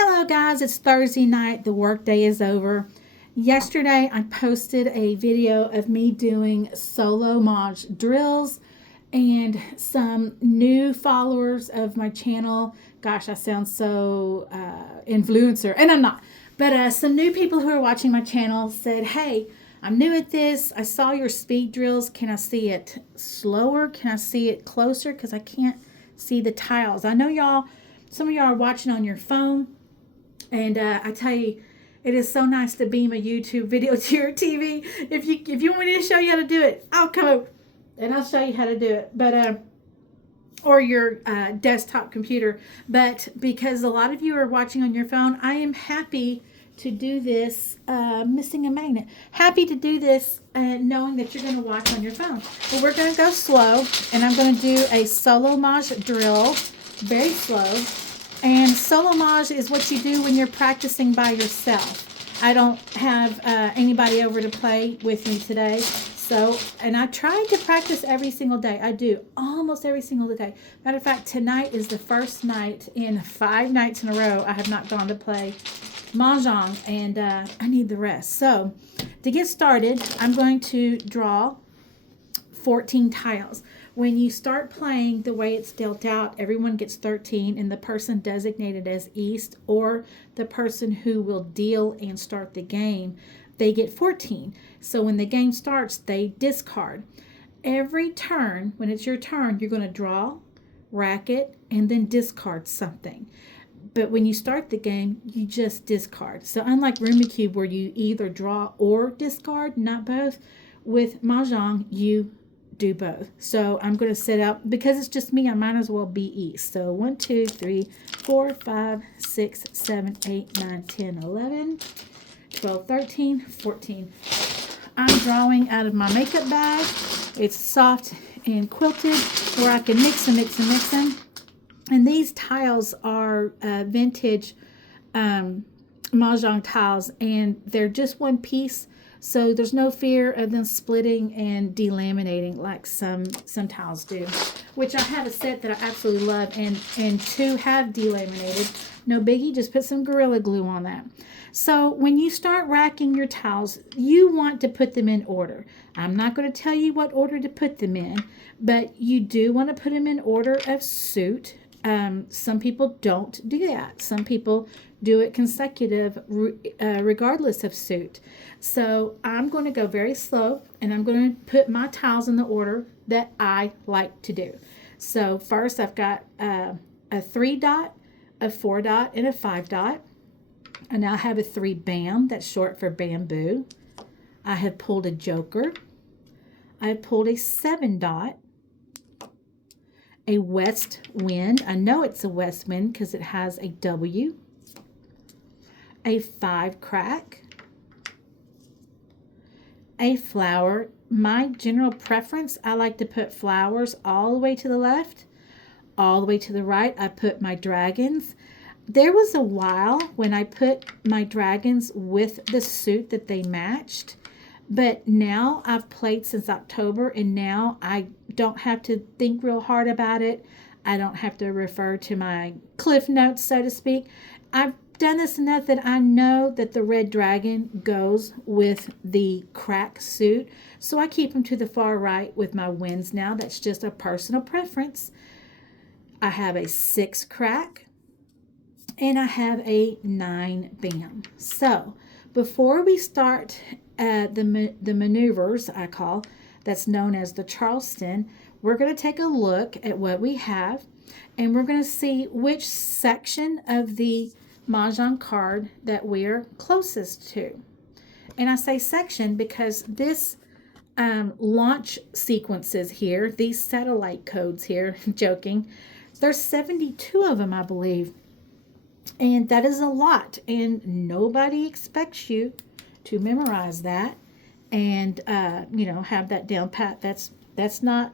Hello guys, it's Thursday night. The workday is over. Yesterday I posted a video of me doing solo Mahj drills and some new followers of my channel. Gosh, I sound so influencer, and I'm not. But some new people who are watching my channel said, hey, I'm new at this. I saw your speed drills. Can I see it slower? Can I see it closer? Because I can't see the tiles. I know some of y'all are watching on your phone. And I tell you, it is so nice to beam a YouTube video to your TV. If you want me to show you how to do it, I'll come over and I'll show you how to do it. But or your desktop computer. But because a lot of you are watching on your phone, I am happy to do this. Missing a magnet. Happy to do this, knowing that you're going to watch on your phone. But we're going to go slow, and I'm going to do a solo Mahj drill, very slow. And solo Mahj is what you do when you're practicing by yourself. I don't have anybody over to play with me today. And I try to practice every single day. I do almost every single day. Matter of fact, tonight is the first night in 5 nights in a row I have not gone to play Mahjong, and I need the rest. So to get started, I'm going to draw 14 tiles. When you start playing the way it's dealt out, everyone gets 13, and the person designated as East, or the person who will deal and start the game, they get 14. So when the game starts, they discard. Every turn, when it's your turn, you're going to draw, racket, and then discard something. But when you start the game, you just discard. So unlike Rumikube, where you either draw or discard, not both, with Mahjong, you do both. So I'm going to set out, because it's just me, I might as well be East. So 1, 2, 3, 4, 5, 6, 7, 8, 9, 10, 11, 12, 13, 14. I'm drawing out of my makeup bag. It's soft and quilted, where I can mix and mix and mix them. And these tiles are vintage Mahjong tiles, and they're just one piece. So there's no fear of them splitting and delaminating like some tiles do, which I have a set that I absolutely love, and 2 have delaminated. No biggie, just put some Gorilla Glue on that. So when you start racking your tiles, you want to put them in order. I'm not going to tell you what order to put them in, but you do want to put them in order of suit. Some people don't do that. Some people do it consecutive regardless of suit. So I'm going to go very slow, and I'm going to put my tiles in the order that I like to do. So first I've got a 3 dot, a 4 dot, and a 5 dot. And now I have a 3 bam, that's short for bamboo. I have pulled a joker. I have pulled a 7 dot. A west wind. I know it's a west wind because it has a W. A 5 crack. A flower. My general preference, I like to put flowers all the way to the left, all the way to the right. I put my dragons. There was a while when I put my dragons with the suit that they matched. But now I've played since October, and now I don't have to think real hard about it. I don't have to refer to my cliff notes, so to speak. I've done this enough that I know that the red dragon goes with the crack suit. So I keep them to the far right with my winds now. That's just a personal preference. I have a 6 crack, and I have a 9 bam. So before we start the maneuvers, I call, that's known as the Charleston, we're going to take a look at what we have, and we're going to see which section of the Mahjong card that we're closest to. And I say section because this launch sequences here, these satellite codes here, joking, there's 72 of them, I believe. And that is a lot, and nobody expects you to memorize that and have that down pat. That's not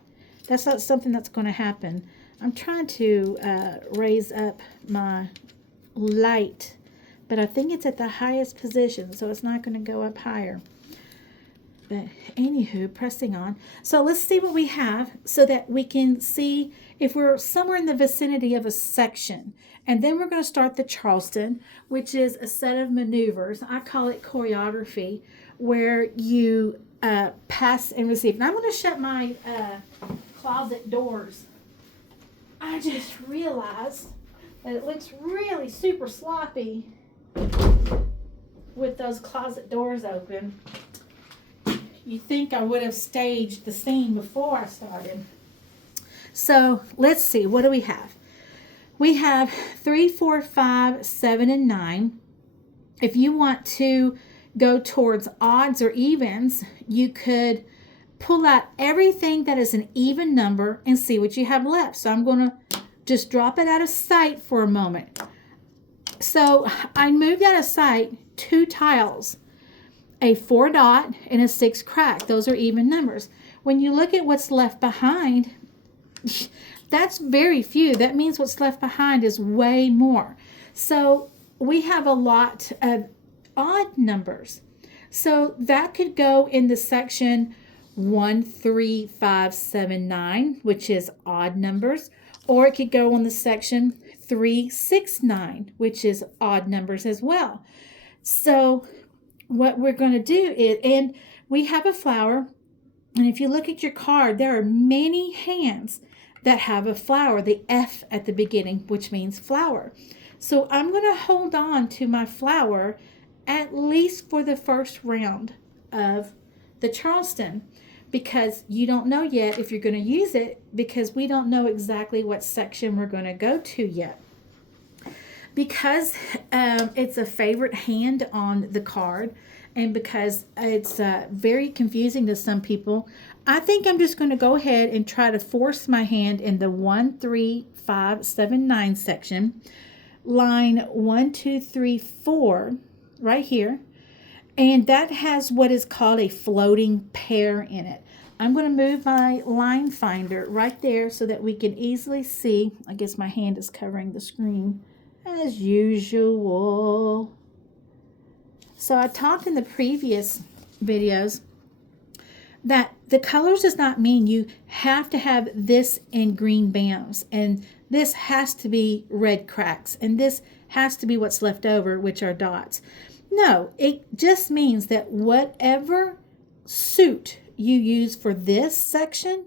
something that's going to happen. I'm trying to raise up my light, but I think it's at the highest position, so it's not going to go up higher. But anywho, pressing on. So let's see what we have so that we can see if we're somewhere in the vicinity of a section. And then we're going to start the Charleston, which is a set of maneuvers. I call it choreography, where you pass and receive. And I'm going to shut my closet doors. I just realized that it looks really super sloppy with those closet doors open. You think I would have staged the scene before I started. So let's see, what do we have? We have 3, 4, 5, 7, and 9. If you want to go towards odds or evens, you could pull out everything that is an even number and see what you have left. So I'm going to just drop it out of sight for a moment. So I moved out of sight 2 tiles, a 4 dot and a 6 crack. Those are even numbers. When you look at what's left behind, that's very few. That means what's left behind is way more. So we have a lot of odd numbers. So that could go in the section 1, 3, 5, 7, 9, which is odd numbers. Or it could go on the section 3, 6, 9, which is odd numbers as well. So what we're going to do is, and we have a flower, and if you look at your card, there are many hands that have a flower, the F at the beginning, which means flower. So I'm going to hold on to my flower at least for the first round of the Charleston, because you don't know yet if you're going to use it, because we don't know exactly what section we're going to go to yet. Because it's a favorite hand on the card, and because it's very confusing to some people, I think I'm just going to go ahead and try to force my hand in the 1, 3, 5, 7, 9 section, line 1, 2, 3, 4, right here, and that has what is called a floating pair in it. I'm going to move my line finder right there so that we can easily see. I guess my hand is covering the screen as usual. So I talked in the previous videos that the colors does not mean you have to have this in green bams, and this has to be red cracks, and this has to be what's left over, which are dots. No, it just means that whatever suit you use for this section,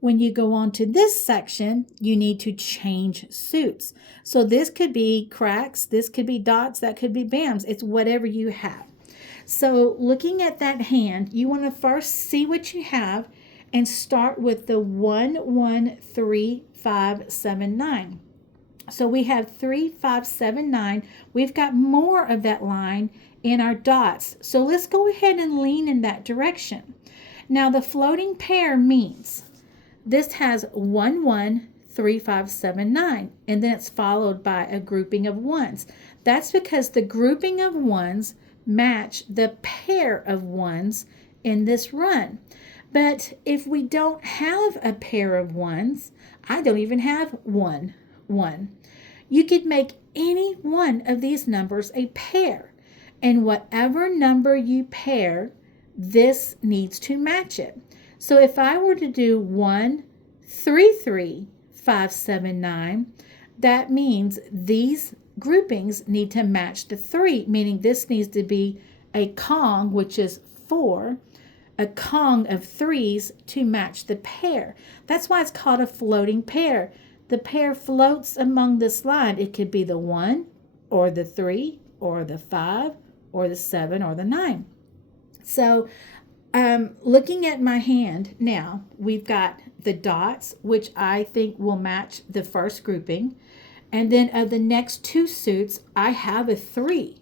when you go on to this section, you need to change suits. So this could be cracks, this could be dots, that could be bams. It's whatever you have. So looking at that hand, you want to first see what you have and start with the 1, 1, 3, 5, 7, 9. So we have 3, 5, 7, 9. We've got more of that line in our dots. So let's go ahead and lean in that direction. Now the floating pair means this has 1, 1, 3, 5, 7, 9, and then it's followed by a grouping of ones. That's because the grouping of ones match the pair of ones in this run. But if we don't have a pair of ones, I don't even have 1, 1. You could make any one of these numbers a pair, and whatever number you pair, this needs to match it. So if I were to do 1, 3, 3, 5, 7, 9, that means these groupings need to match the 3, meaning this needs to be a Kong, which is 4, a Kong of 3s to match the pair. That's why it's called a floating pair. The pair floats among this line. It could be the 1 or the 3 or the 5 or the 7 or the 9. So looking at my hand now, we've got the dots, which I think will match the first grouping. And then of the next 2 suits, I have a 3.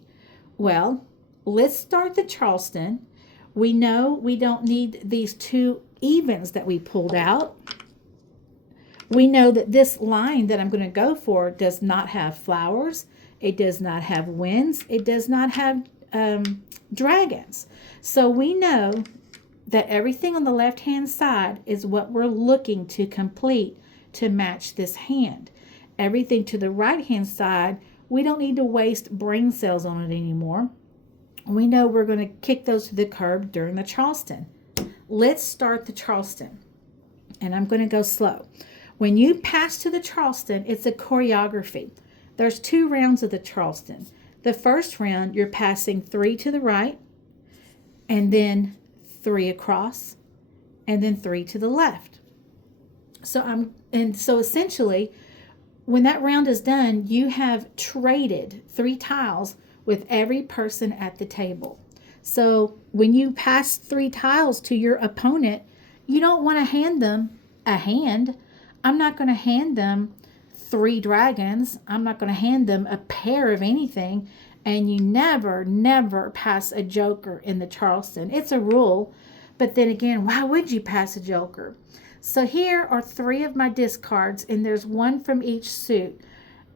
Well, let's start the Charleston. We know we don't need these 2 evens that we pulled out. We know that this line that I'm going to go for does not have flowers. It does not have winds. It does not have dragons. So we know that everything on the left-hand side is what we're looking to complete to match this hand. Everything to the right-hand side, we don't need to waste brain cells on it anymore. We know we're going to kick those to the curb during the Charleston. let's start the Charleston. And I'm going to go slow. When you pass to the Charleston, it's a choreography. There's 2 rounds of the Charleston. The first round, you're passing 3 to the right, and then 3 across, and then 3 to the left. So essentially, when that round is done, you have traded 3 tiles with every person at the table. So when you pass 3 tiles to your opponent, you don't want to hand them a hand. I'm not going to hand them 3 dragons. I'm not going to hand them a pair of anything. And you never, never pass a joker in the Charleston. It's a rule. But then again, why would you pass a joker? So here are 3 of my discards, and there's 1 from each suit.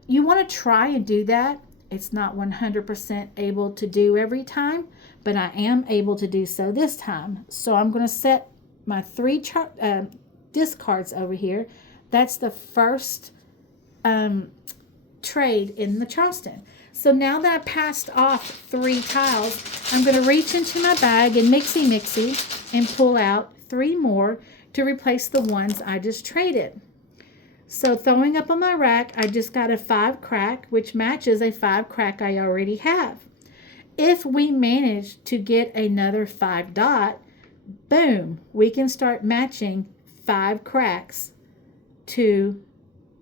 You want to try and do that. It's not 100% able to do every time, but I am able to do so this time. So I'm going to set my 3 discards over here. That's the first trade in the Charleston. So now that I passed off 3 tiles, I'm going to reach into my bag and mixy and pull out 3 more to replace the ones I just traded. So throwing up on my rack, I just got a 5 crack, which matches a 5 crack I already have. If we manage to get another 5 dot, boom, we can start matching 5 cracks to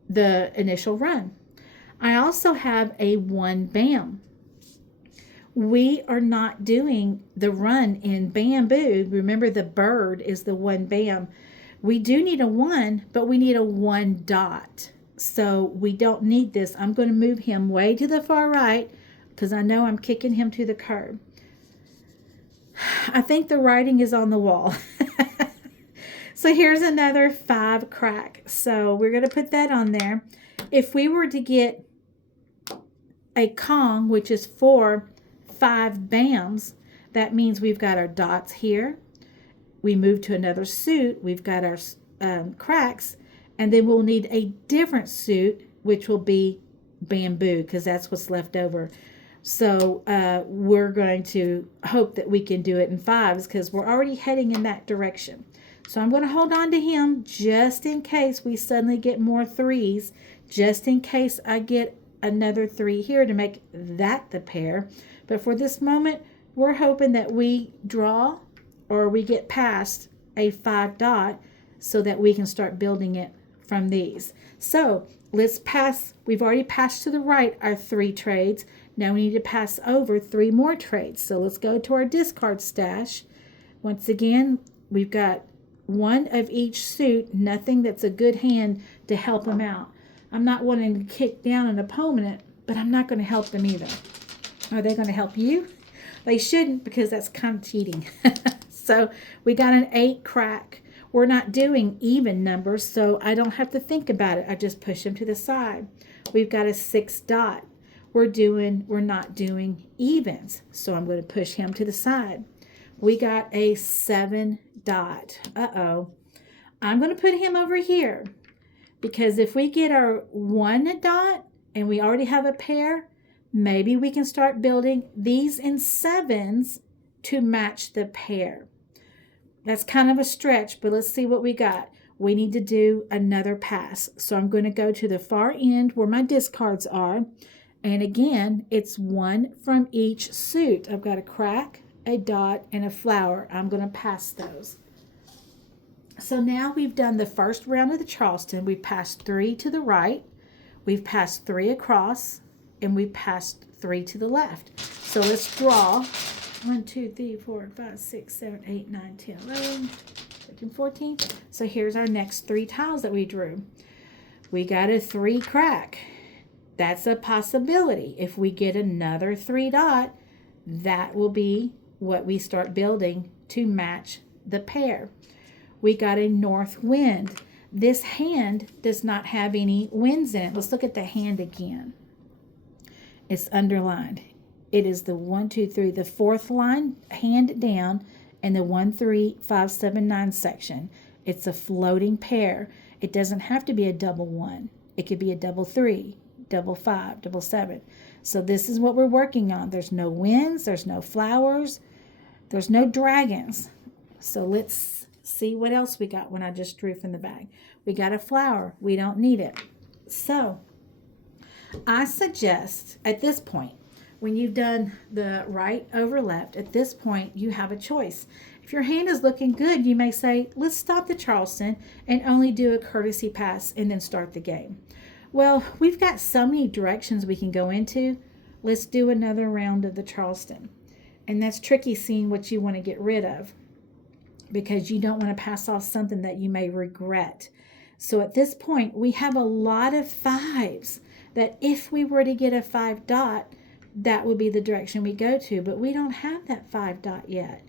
the initial run. I also have a 1 bam. We are not doing the run in bamboo. Remember, the bird is the 1 bam. We do need a 1, but we need a 1 dot. So we don't need this. I'm going to move him way to the far right because I know I'm kicking him to the curb. I think the writing is on the wall. So here's another 5 crack. So we're going to put that on there. If we were to get a Kong, which is 4 5 bams, that means we've got our dots here. We move to another suit. We've got our cracks. And then we'll need a different suit, which will be bamboo, because that's what's left over. So we're going to hope that we can do it in 5s because we're already heading in that direction. So I'm going to hold on to him just in case we suddenly get more 3s, just in case I get another 3 here to make that the pair. But for this moment, we're hoping that we draw or we get past a 5 dot so that we can start building it from these. So let's pass. We've already passed to the right our 3 trades. Now we need to pass over 3 more trades. So let's go to our discard stash. Once again, we've got 1 of each suit, nothing that's a good hand to help them out. I'm not wanting to kick down an opponent, but I'm not going to help them either. Are they going to help you? They shouldn't, because that's kind of cheating. So we got an 8 crack. We're not doing even numbers, so I don't have to think about it. I just push them to the side. We've got a 6 dot. We're not doing evens, so I'm going to push him to the side. We got a 7 dot. Uh-oh. I'm going to put him over here because if we get our 1 dot and we already have a pair, maybe we can start building these in 7s to match the pair. That's kind of a stretch, but let's see what we got. We need to do another pass. So I'm going to go to the far end where my discards are. And again, it's 1 from each suit. I've got a crack, a dot, and a flower. I'm going to pass those. So now we've done the first round of the Charleston. We've passed 3 to the right. We've passed 3 across. And we've passed 3 to the left. So let's draw. 1, 2, 3, 4, 5, 6, 7, 8, 9, 10, 11, 13, 14. So here's our next 3 tiles that we drew. We got a 3 crack. That's a possibility. If we get another 3 dot, that will be what we start building to match the pair. We got a north wind. This hand does not have any winds in it. Let's look at the hand again. It's underlined. It is the 1, 2, 3, the 4th line hand down, and the 1, 3, 5, 7, 9 section. It's a floating pair. It doesn't have to be a double 1. It could be a double 3, double 5, double 7. So this is what we're working on. There's no winds, there's no flowers, there's no dragons. So let's see what else we got when I just drew from the bag. We got a flower. We don't need it. So I suggest at this point, when you've done the right over left, at this point you have a choice. If your hand is looking good, you may say, let's stop the Charleston and only do a courtesy pass and then start the game. Well, we've got so many directions we can go into. Let's do another round of the Charleston. And that's tricky, seeing what you want to get rid of, because you don't want to pass off something that you may regret. So at this point, we have a lot of fives that if we were to get a 5 dot, that would be the direction we go to, but we don't have that 5 dot yet.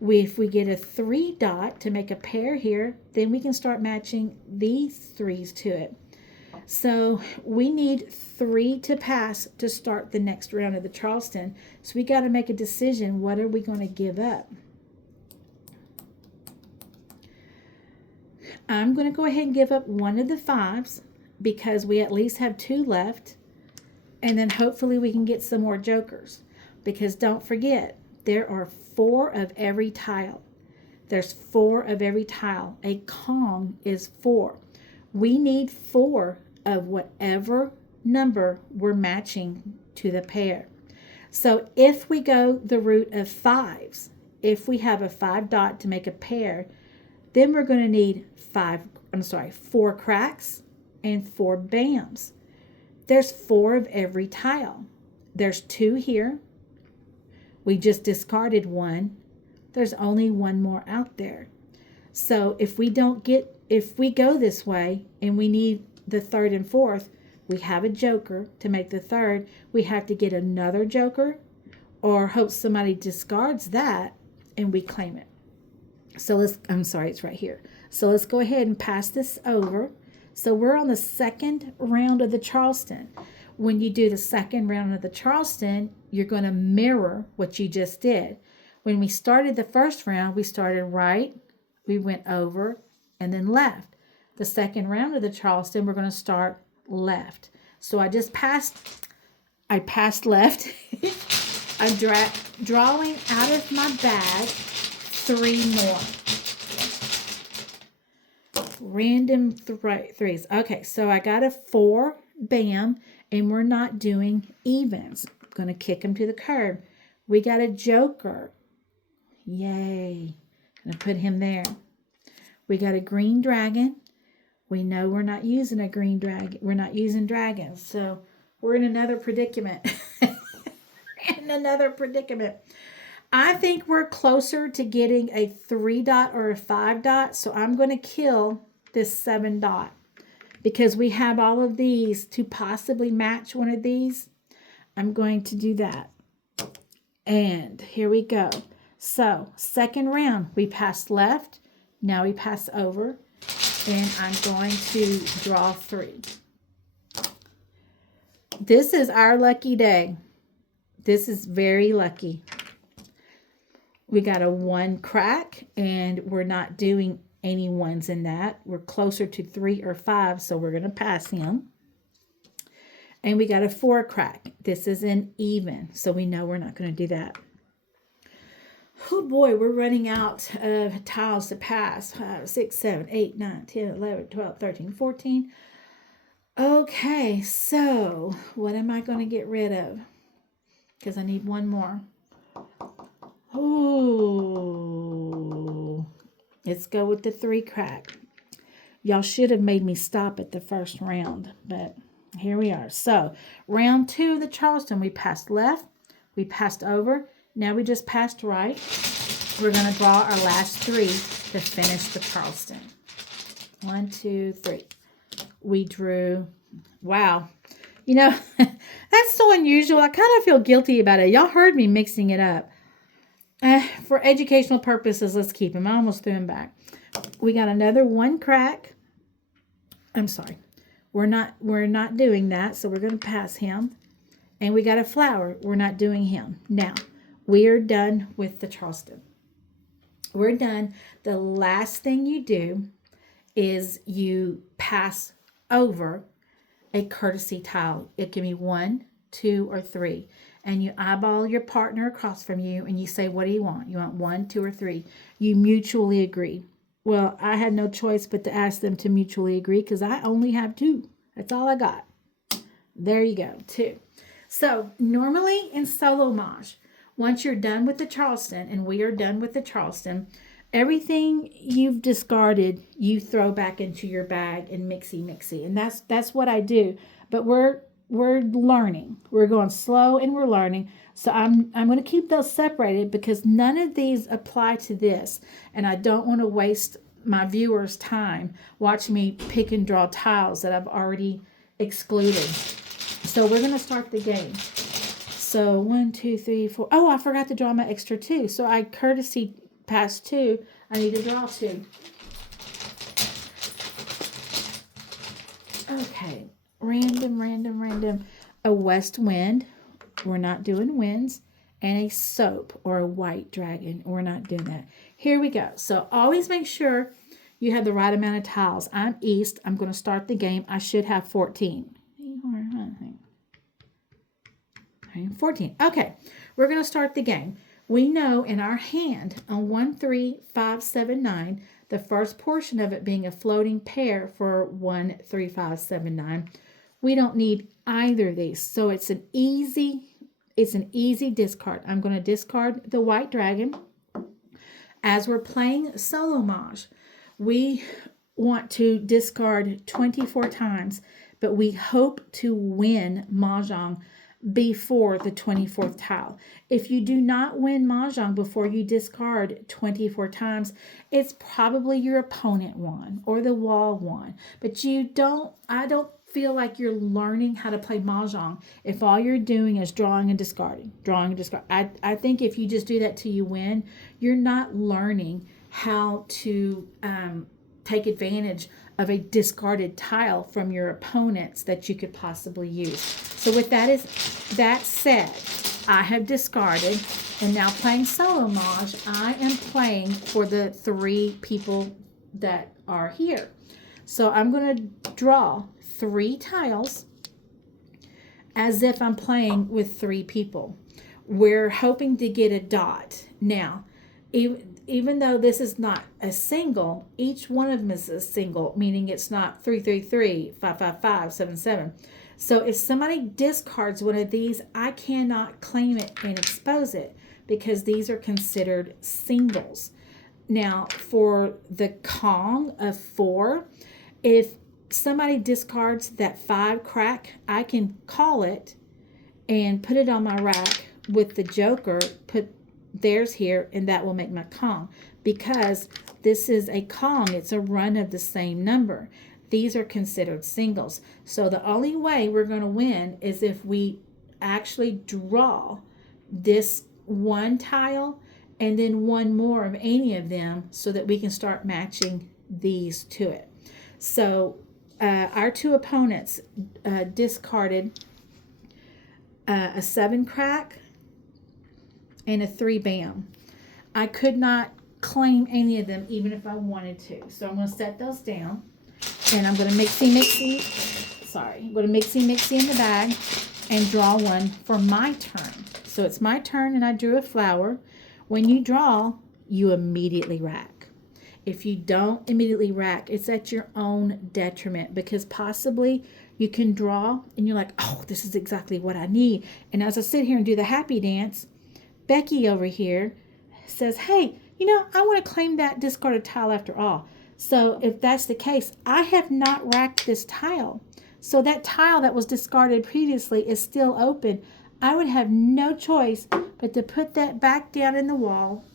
If we get a 3 dot to make a pair here, then we can start matching these threes to it. So we need 3 to pass to start the next round of the Charleston. So we got to make a decision. What are we going to give up? I'm going to go ahead and give up one of the 5s because we at least have 2 left. And then hopefully we can get some more jokers. Because don't forget, there are 4 of every tile. There's 4 of every tile. A Kong is 4. We need 4 of whatever number we're matching to the pair. So if we go the route of 5s, if we have a 5 dot to make a pair, then we're going to need 4 cracks and 4 bams. There's 4 of every tile. There's 2 here. We just discarded 1. There's only 1 more out there. So if we go this way and we need the 3rd and 4th, we have a joker to make the 3rd. We have to get another joker or hope somebody discards that and we claim it. So it's right here. So let's go ahead and pass this over. So we're on the 2nd round of the Charleston. When you do the 2nd round of the Charleston, you're going to mirror what you just did. When we started the 1st round, we started right, we went over, and then left. The 2nd round of the Charleston, we're going to start left. So I passed left. I'm drawing out of my bag 3 more. Random threes. Okay, so I got a 4 bam, and we're not doing evens. I'm going to kick them to the curb. We got a joker. Yay. Going to put him there. We got a green dragon. We know we're not using a green dragon. We're not using dragons. So we're in another predicament. I think we're closer to getting a 3 dot or a 5 dot. So I'm going to kill this 7 dot because we have all of these to possibly match one of these. I'm going to do that. And here we go. So 2nd round, we passed left. Now we pass over. And I'm going to draw 3. This is our lucky day. This is very lucky. We got a 1 crack, and we're not doing any 1s in that. We're closer to 3 or 5, so we're going to pass him. And we got a 4 crack. This is an even, so we know we're not going to do that. Oh boy, we're running out of tiles to pass. 5, 6, 7, 8, 9, 10, 11, 12, 13, 14. Okay, so what am I going to get rid of? Because I need 1 more. Ooh, let's go with the 3 crack. Y'all should have made me stop at the 1st round, but here we are. So round 2 of the Charleston, we passed left, we passed over. Now we just passed right. We're going to draw our last 3 to finish the Charleston. 1, 2, 3. We drew. Wow. You know, that's so unusual. I kind of feel guilty about it. Y'all heard me mixing it up. For educational purposes, let's keep them. I almost threw them back. We got another 1 crack. I'm sorry. We're not doing that, so we're going to pass him. And we got a flower. We're not doing him. Now, we are done with the Charleston. We're done. The last thing you do is you pass over a courtesy tile. It can be 1, 2, or 3. And you eyeball your partner across from you and you say, what do you want? You want 1, 2, or 3. You mutually agree. Well, I had no choice but to ask them to mutually agree because I only have 2. That's all I got. There you go, 2. So normally in solo Mahj, once you're done with the Charleston, and we are done with the Charleston, everything you've discarded, you throw back into your bag and mixy. And that's what I do. But we're learning. We're going slow and we're learning. So I'm going to keep those separated because none of these apply to this. And I don't want to waste my viewers' time watching me pick and draw tiles that I've already excluded. So we're going to start the game. So 1, 2, 3, 4. Oh, I forgot to draw my extra 2. So I courtesy past 2. I need to draw 2. Okay. Random. A west wind. We're not doing winds. And a soap or a white dragon. We're not doing that. Here we go. So always make sure you have the right amount of tiles. I'm east. I'm going to start the game. I should have 14. 14. Okay, we're going to start the game. We know in our hand on 1, 3, 5, 7, 9, the first portion of it being a floating pair for 1, 3, 5, 7, 9. We don't need either of these. So it's an easy discard. I'm going to discard the white dragon. As we're playing solo Mahj, we want to discard 24 times, but we hope to win Mahjong before the 24th tile. If you do not win Mahjong before you discard 24 times, it's probably your opponent won or the wall won. But I don't feel like you're learning how to play Mahjong if all you're doing is drawing and discarding. I think if you just do that till you win, you're not learning how to take advantage of a discarded tile from your opponents that you could possibly use. So with that said, I have discarded, and now playing solo Mahj, I am playing for the 3 people that are here. So I'm going to draw 3 tiles as if I'm playing with 3 people. We're hoping to get a dot. Now, even though this is not a single, each one of them is a single, meaning it's not 3, 3, 3, 5, 5, 5, 7, 7. So if somebody discards one of these, I cannot claim it and expose it because these are considered singles. Now, for the Kong of 4, if somebody discards that 5 crack, I can call it and put it on my rack with the joker, put theirs here, and that will make my Kong. Because this is a Kong, it's a run of the same number. These are considered singles. So the only way we're going to win is if we actually draw this one tile and then one more of any of them so that we can start matching these to it. So our 2 opponents discarded a 7 crack and a 3 bam. I could not claim any of them even if I wanted to. So I'm going to set those down. And I'm going to mixy in the bag and draw one for my turn. So it's my turn and I drew a flower. When you draw, you immediately rack. If you don't immediately rack, it's at your own detriment because possibly you can draw and you're like, oh, this is exactly what I need. And as I sit here and do the happy dance, Becky over here says, hey, I want to claim that discarded tile after all. So if that's the case, I have not racked this tile. So that tile that was discarded previously is still open. I would have no choice but to put that back down in the wall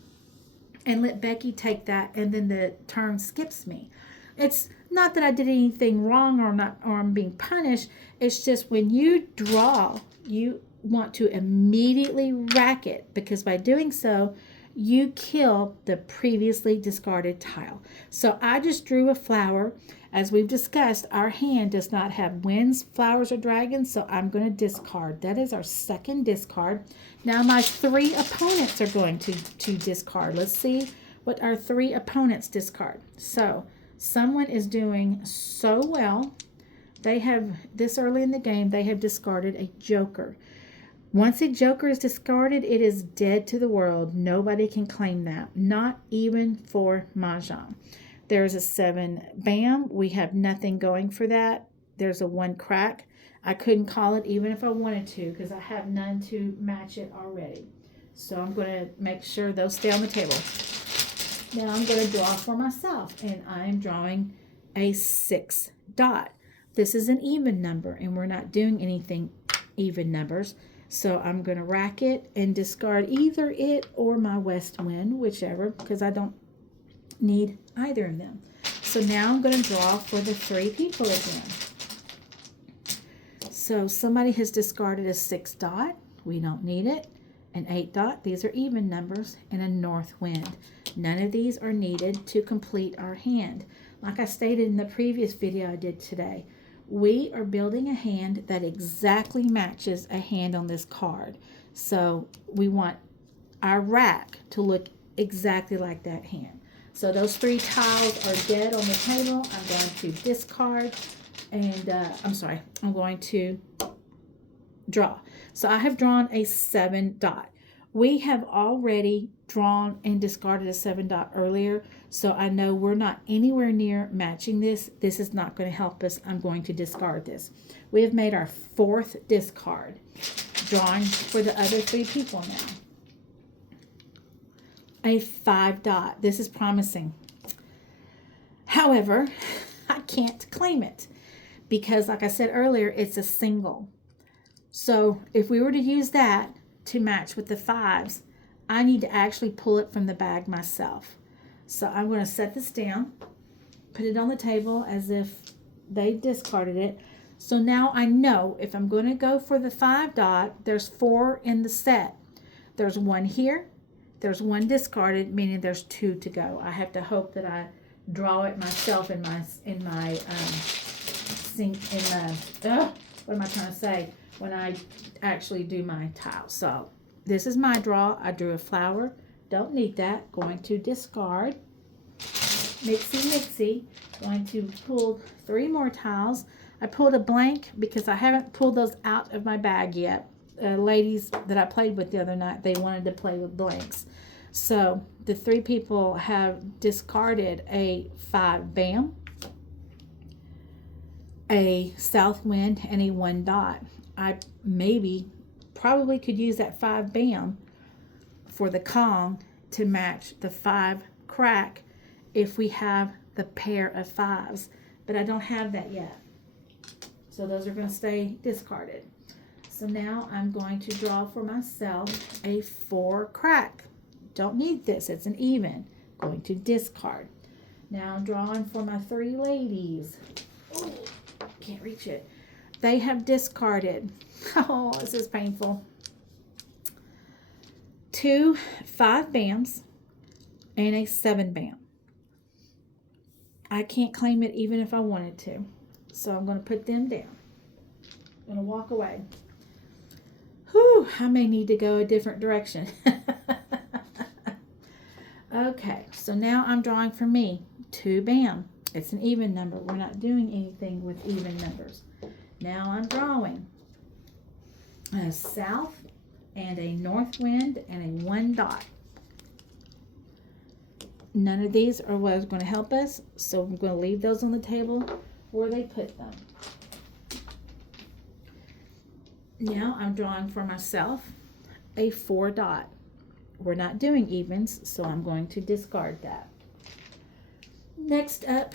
and let Becky take that, and then the turn skips me. It's not that I did anything wrong or I'm being punished. It's just when you draw, you want to immediately rack it because by doing so, you kill the previously discarded tile. So I just drew a flower. As we've discussed, our hand does not have winds, flowers, or dragons, so I'm going to discard. That is our second discard. Now my 3 opponents are going to discard. Let's see what our 3 opponents discard. So someone is doing so well they have, this early in the game, they have discarded a joker. Once a joker is discarded, it is dead to the world. Nobody can claim that, not even for Mahjong. There's a 7 bam. We have nothing going for that. There's a 1 crack. I couldn't call it even if I wanted to because I have none to match it already. So I'm going to make sure those stay on the table. Now I'm going to draw for myself, and I'm drawing a 6 dot. This is an even number, and we're not doing anything even numbers. So I'm going to rack it and discard either it or my west wind, whichever, because I don't need either of them. So now I'm going to draw for the 3 people again. So somebody has discarded a 6 dot. We don't need it. An 8 dot. These are even numbers. And a north wind. None of these are needed to complete our hand. Like I stated in the previous video I did today, we are building a hand that exactly matches a hand on this card. So we want our rack to look exactly like that hand. So those 3 tiles are dead on the table. I'm going to discard and I'm going to draw. So I have drawn a 7 dot. We have already drawn and discarded a 7 dot earlier, so I know we're not anywhere near matching this. This is not going to help us. I'm going to discard this. We have made our 4th discard. Drawing for the other 3 people now. A 5 dot. This is promising. However, I can't claim it because, like I said earlier, it's a single. So if we were to use that to match with the 5s, I need to actually pull it from the bag myself. So I'm going to set this down, put it on the table as if they discarded it. So now I know if I'm going to go for the 5 dot, there's 4 in the set. There's 1 here, there's 1 discarded, meaning there's 2 to go. I have to hope that I draw it myself in my what am I trying to say? When I actually do my tile. So this is my draw. I drew a flower. Don't need that. Going to discard. Mixy. Going to pull 3 more tiles. I pulled a blank because I haven't pulled those out of my bag yet. Ladies that I played with the other night, they wanted to play with blanks. So the 3 people have discarded a 5 bam, a south wind, and a 1 dot. I probably could use that 5 bam for the Kong to match the 5 crack if we have the pair of 5s, but I don't have that yet. So those are going to stay discarded. So now I'm going to draw for myself a 4 crack. Don't need this, it's an even. Going to discard. Now I'm drawing for my 3 ladies. Oh, can't reach it. They have discarded, oh, this is painful, 2 5 bams and a 7 bam. I can't claim it even if I wanted to. So I'm going to put them down. I'm going to walk away. Whew, I may need to go a different direction. Okay, so now I'm drawing for me 2 bam. It's an even number. We're not doing anything with even numbers. Now I'm drawing a south and a north wind and a 1 dot. None of these are what is going to help us, so I'm going to leave those on the table where they put them. Now I'm drawing for myself a 4 dot. We're not doing evens, so I'm going to discard that. Next up,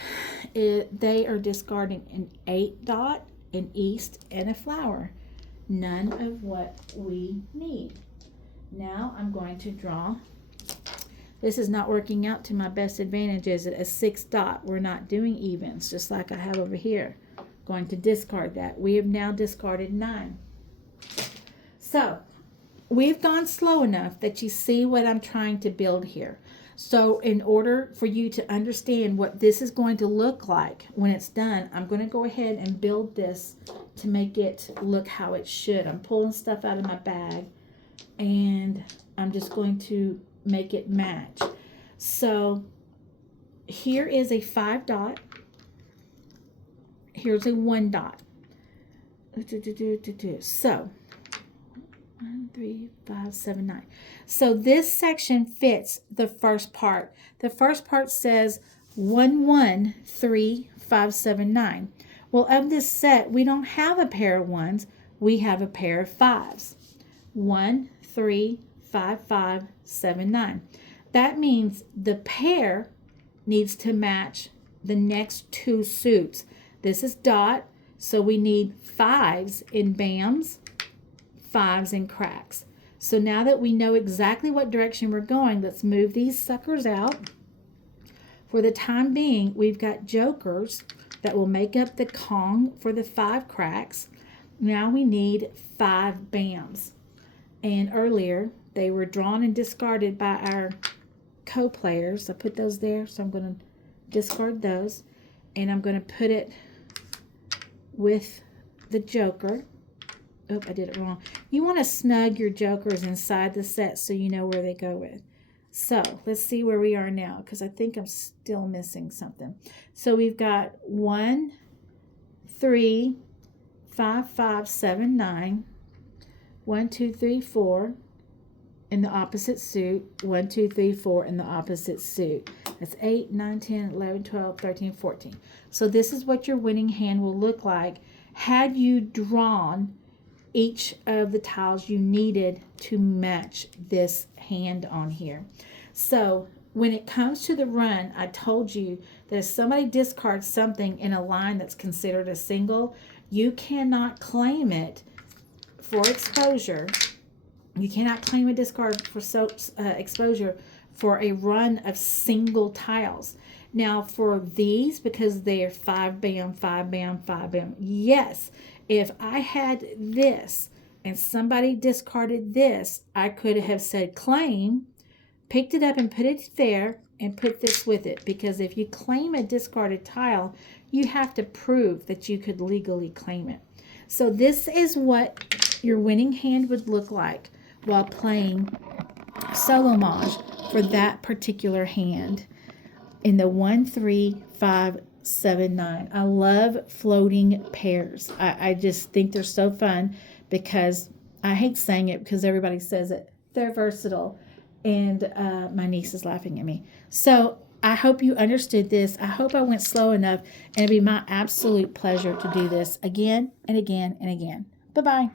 they are discarding an 8 dot, an east, and a flower. None of what we need. Now I'm going to draw. This is not working out to my best advantage, is it? A 6 dot. We're not doing evens, just like I have over here. Going to discard that. We have now discarded 9. So we've gone slow enough that you see what I'm trying to build here. So in order for you to understand what this is going to look like when it's done, I'm going to go ahead and build this to make it look how it should. I'm pulling stuff out of my bag and I'm just going to make it match. So here is a 5 dot. here's a 1 dot. So 1, 3, 5, 7, 9. So this section fits the first part. The first part says 1, 1, 3, 5, 7, 9. Well, of this set, we don't have a pair of 1s. We have a pair of 5s. 1, 3, 5, 5, 7, 9. That means the pair needs to match the next 2 suits. This is dot, so we need 5s in bams, 5s in cracks. So now that we know exactly what direction we're going, let's move these suckers out. For the time being, we've got jokers that will make up the Kong for the 5 cracks. Now we need 5 bams. And earlier, they were drawn and discarded by our co-players. I put those there, so I'm going to discard those. And I'm going to put it with the joker. Oh, I did it wrong. You want to snug your jokers inside the set so you know where they go with. So let's see where we are now, because I think I'm still missing something. So we've got 1, 3, 5, 5, 7, 9. 1, 2, 3, 4 in the opposite suit. 1, 2, 3, 4 in the opposite suit. That's 8, 9, 10, 11, 12, 13, 14. So this is what your winning hand will look like had you drawn each of the tiles you needed to match this hand on here. So when it comes to the run, I told you that if somebody discards something in a line that's considered a single, you cannot claim it for exposure. You cannot claim a discard for exposure for a run of single tiles. Now for these, because they are 5 bam, 5 bam, 5 bam, yes, if I had this and somebody discarded this, I could have said claim, picked it up and put it there, and put this with it. Because if you claim a discarded tile, you have to prove that you could legally claim it. So this is what your winning hand would look like while playing solo Mahj for that particular hand in the 1, 3, 5, 7, 9. I love floating pairs. I just think they're so fun because I hate saying it because everybody says it. They're versatile. And my niece is laughing at me. So I hope you understood this. I hope I went slow enough. And it'd be my absolute pleasure to do this again and again and again. Bye-bye.